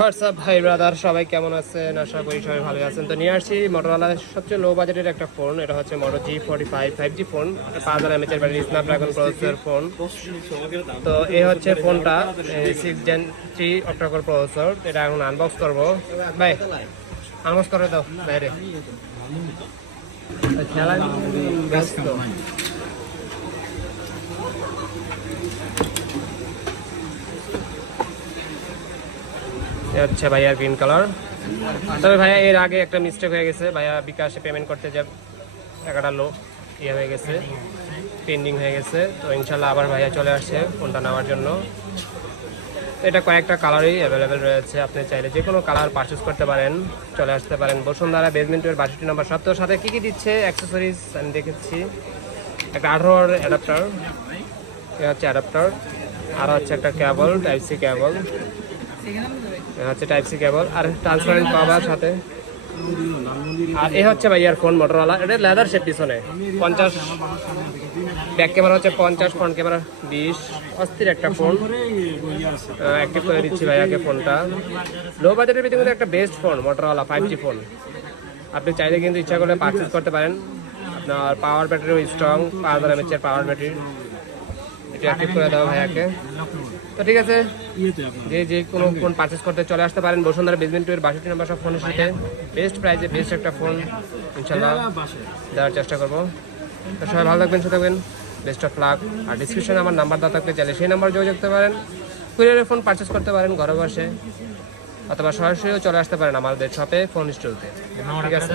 WhatsApp ভাই brother, সবাই কেমন আছেন? আশা করি সবাই ভালো আছেন। তো নিয়ে আসছি মোটরওয়ালার সবচেয়ে লো বাজেটের একটা ফোন এটা হচ্ছে Moto G forty five five G phone পাঁচ হাজার এমএচের ব্যাটারি স্ন্যাপড্রাগন প্রসেসর ফোন তো এই হচ্ছে ফোনটা six gen three octacore processor এটা এখন আনবক্স করব। ভাই আনবক্স করে দাও, বাইরে। খেলা হচ্ছে ভাইয়ার গ্রিন কালার তবে ভাইয়া, এর আগে একটা মিস্টেক হয়ে গেছে। ভাইয়া বিকাশে পেমেন্ট করতে যা টাকাটা লো ইয়ে হয়ে গেছে পেন্ডিং হয়ে গেছে। তো ইনশাল্লাহ আবার ভাইয়া চলে আসছে ফোনটা নেওয়ার জন্য। এটা কয়েকটা কালারই অ্যাভেলেবেল রয়েছে। আপনি চাইলে যে কোনো কালার পারচেস করতে পারেন, চলে আসতে পারেন। বসুন্ধরা বেসমেন্টের বাষট্টি নম্বর সপ্তাহ সাথে কী কী দিচ্ছে? অ্যাক্সেসরিজ আমি দেখেছি। একটা আঠারোর অ্যাডাপ্টার এ হচ্ছে অ্যাডাপ্টার আর হচ্ছে একটা ক্যাবল টাইপ সি কেবল হচ্ছে টাইপ সি কেবল আর ট্রান্সপারেন্ট পাওয়ার সাথে। আর এ হচ্ছে ভাই ফোন মোটরওয়ালা এটা লেদার শেপ পিছনে। পঞ্চাশ ব্যাক ক্যামেরা হচ্ছে পঞ্চাশ ফ্রন্ট ক্যামেরা বিশ। অস্থির একটা ফোন অ্যাক্টিভ করে দিচ্ছি ভাইয়াকে ফোনটা লো বাজেটের ভিতরে কিন্তু একটা best phone Motorola five G phone আপনি চাইলে কিন্তু ইচ্ছা করলে পারচেস করতে পারেন। আপনার পাওয়ার ব্যাটারিও স্ট্রং পাঁচ হাজার এমএচের পাওয়ার ব্যাটারি এটা করে দাও ভাইয়াকে। তো ঠিক আছে, যে যে কোনো ফোন পারচেস করতে চলে আসতে পারেন। বসুন্ধরা বেসমেন্ট টুয়ের বাষট্টি নম্বর সব ফোনের সাথে বেস্ট প্রাইসে বেস্ট একটা ফোন ইনশাল্লাহ দেওয়ার চেষ্টা করব। তো সবাই ভালো থাকবেন, সুস্থ থাকবেন। বেস্ট অফ লাক আর ডিসক্রিপশনে আমার নাম্বার দেওয়া থাকতে চাইলে সেই নাম্বার যোগাযোগ করতে পারেন। কুরিয়ারের ফোন পারচেস করতে পারেন ঘরে বসে। অথবা সরাসরিও চলে আসতে পারেন আমাদের শপে ফোন স্টোরতে ঠিক আছে?